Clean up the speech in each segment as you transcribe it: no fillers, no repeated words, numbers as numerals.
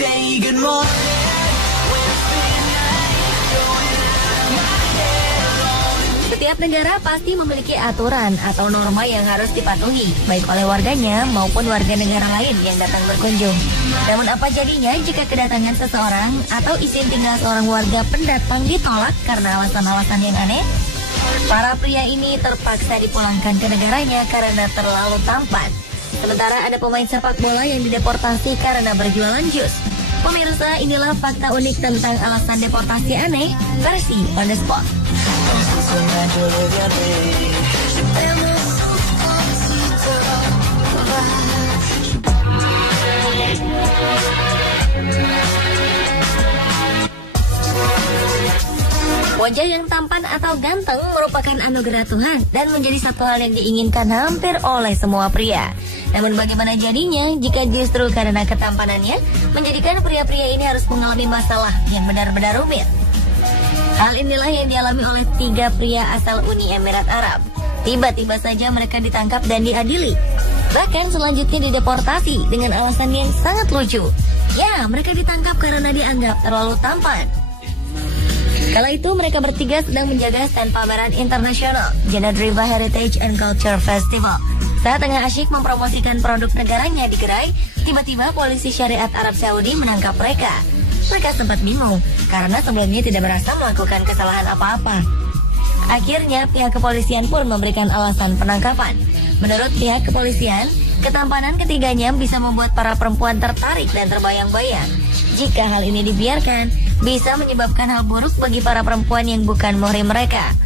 say good morning. Setiap negara pasti memiliki aturan atau norma yang harus dipatuhi, baik oleh warganya maupun warga negara lain yang datang berkunjung. Namun apa jadinya jika kedatangan seseorang atau izin tinggal seorang warga pendatang ditolak karena alasan-alasan yang aneh? Para pria ini terpaksa dipulangkan ke negaranya karena terlalu tampan. Sementara ada pemain sepak bola yang dideportasi karena berjualan jus. Pemirsa, inilah fakta unik tentang alasan deportasi aneh versi On The Spot. Wajah yang tampan atau ganteng merupakan anugerah Tuhan dan menjadi satu hal yang diinginkan hampir oleh semua pria. Namun bagaimana jadinya jika justru karena ketampanannya menjadikan pria-pria ini harus mengalami masalah yang benar-benar rumit? Hal inilah yang dialami oleh 3 pria asal Uni Emirat Arab. Tiba-tiba saja mereka ditangkap dan diadili. Bahkan selanjutnya dideportasi dengan alasan yang sangat lucu. Ya, mereka ditangkap karena dianggap terlalu tampan. Kala itu mereka bertiga sedang menjaga stand pameran internasional Jeddah River Heritage and Culture Festival. Saat tengah asyik mempromosikan produk negaranya di gerai, tiba-tiba polisi syariat Arab Saudi menangkap mereka. Mereka sempat bingung karena sebelumnya tidak merasa melakukan kesalahan apa-apa. Akhirnya pihak kepolisian pun memberikan alasan penangkapan. Menurut pihak kepolisian, ketampanan ketiganya bisa membuat para perempuan tertarik dan terbayang-bayang. Jika hal ini dibiarkan, bisa menyebabkan hal buruk bagi para perempuan yang bukan muhrim mereka.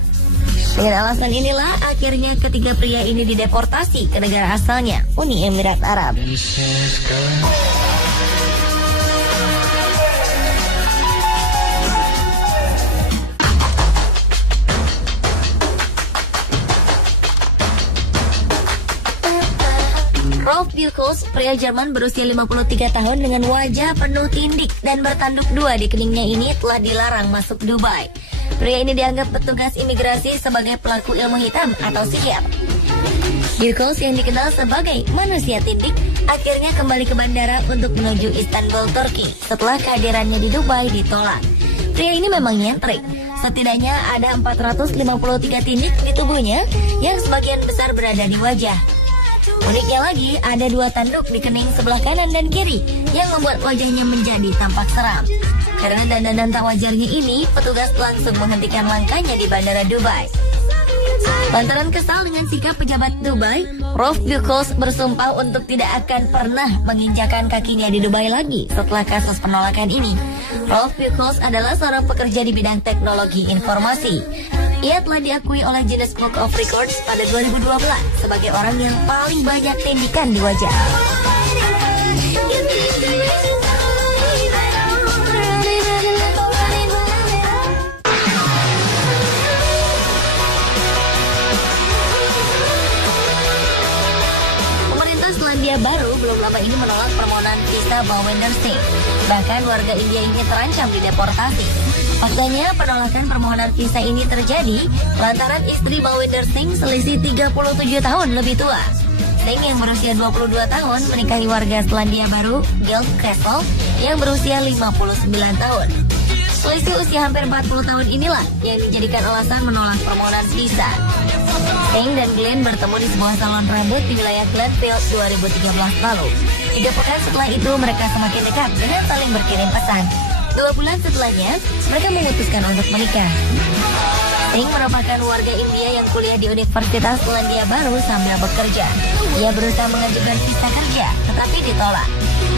Dengan alasan inilah akhirnya ketiga pria ini dideportasi ke negara asalnya, Uni Emirat Arab. Rolf Buchholz, pria Jerman berusia 53 tahun dengan wajah penuh tindik dan bertanduk 2 di keningnya ini telah dilarang masuk Dubai. Pria ini dianggap petugas imigrasi sebagai pelaku ilmu hitam atau sihir. Buchholz yang dikenal sebagai manusia tindik akhirnya kembali ke bandara untuk menuju Istanbul, Turki setelah kehadirannya di Dubai ditolak. Pria ini memang nyentrik. Setidaknya ada 453 tindik di tubuhnya yang sebagian besar berada di wajah. Uniknya lagi, ada 2 tanduk di kening sebelah kanan dan kiri yang membuat wajahnya menjadi tampak seram. Karena dandanan tak wajarnya ini, petugas langsung menghentikan langkahnya di bandara Dubai. Lantaran kesal dengan sikap pejabat Dubai, Rolf Buchholz bersumpah untuk tidak akan pernah menginjakan kakinya di Dubai lagi setelah kasus penolakan ini. Rolf Buchholz adalah seorang pekerja di bidang teknologi informasi. Ia telah diakui oleh Guinness Book of Records pada 2012 sebagai orang yang paling banyak tindikan di wajah. Pemerintah Selandia Baru belum lama ini menolak permohonan visa Bawender Singh. Bahkan warga India ini terancam dideportasi. Faktanya penolakan permohonan visa ini terjadi lantaran istri Bawender Singh selisih 37 tahun lebih tua. Singh yang berusia 22 tahun menikahi warga Selandia Baru, Gild Castle, yang berusia 59 tahun. Selisih usia hampir 40 tahun inilah yang dijadikan alasan menolak permohonan visa. Singh dan Glenn bertemu di sebuah salon rambut di wilayah Glenfield 2013 lalu. 3 pekan setelah itu mereka semakin dekat dengan saling berkirim pesan. 2 bulan setelahnya, mereka memutuskan untuk menikah. Singh merupakan warga India yang kuliah di Universitas Selandia Baru sambil bekerja. Ia berusaha mengajukan visa kerja, tetapi ditolak.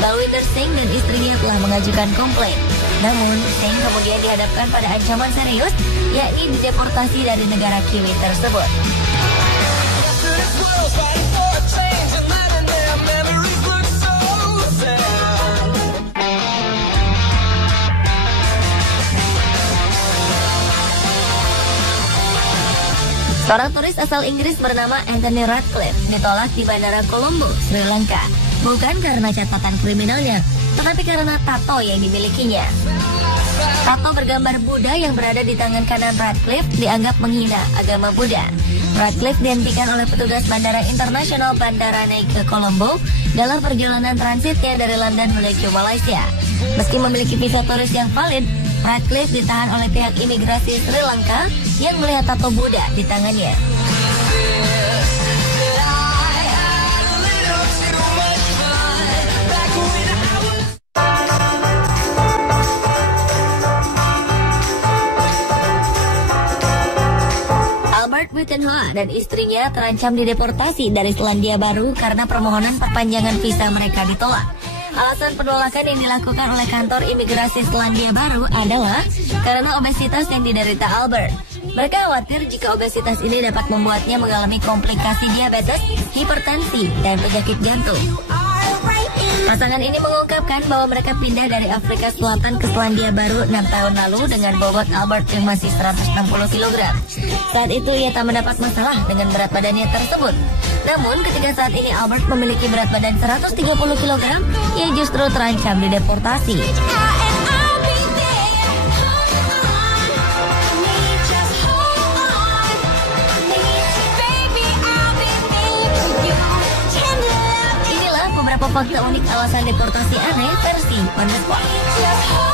Balwinder Singh dan istrinya telah mengajukan komplain. Namun, Singh kemudian dihadapkan pada ancaman serius, yakni dideportasi dari negara Kiwi tersebut. Seorang turis asal Inggris bernama Anthony Radcliffe ditolak di Bandara Colombo, Sri Lanka. Bukan karena catatan kriminalnya, tetapi karena tato yang dimilikinya. Tato bergambar Buddha yang berada di tangan kanan Radcliffe dianggap menghina agama Buddha. Radcliffe dihentikan oleh petugas Bandara Internasional Bandaranaike Colombo dalam perjalanan transitnya dari London menuju Malaysia. Meski memiliki visa turis yang valid, Ratcliffe ditahan oleh pihak imigrasi Sri Lanka yang melihat tato Buddha di tangannya. Albert Buitenhoa dan istrinya terancam dideportasi dari Selandia Baru karena permohonan perpanjangan visa mereka ditolak. Alasan penolakan yang dilakukan oleh kantor imigrasi Selandia Baru adalah karena obesitas yang diderita Albert. Mereka khawatir jika obesitas ini dapat membuatnya mengalami komplikasi diabetes, hipertensi, dan penyakit jantung. Pasangan ini mengungkapkan bahwa mereka pindah dari Afrika Selatan ke Selandia Baru 6 tahun lalu dengan bobot Albert yang masih 160 kg. Saat itu ia tak mendapat masalah dengan berat badannya tersebut. Namun ketika saat ini Albert memiliki berat badan 130 kg, ia justru terancam dideportasi. Beberapa fakta unik alasan deportasi aneh versi On The Spot.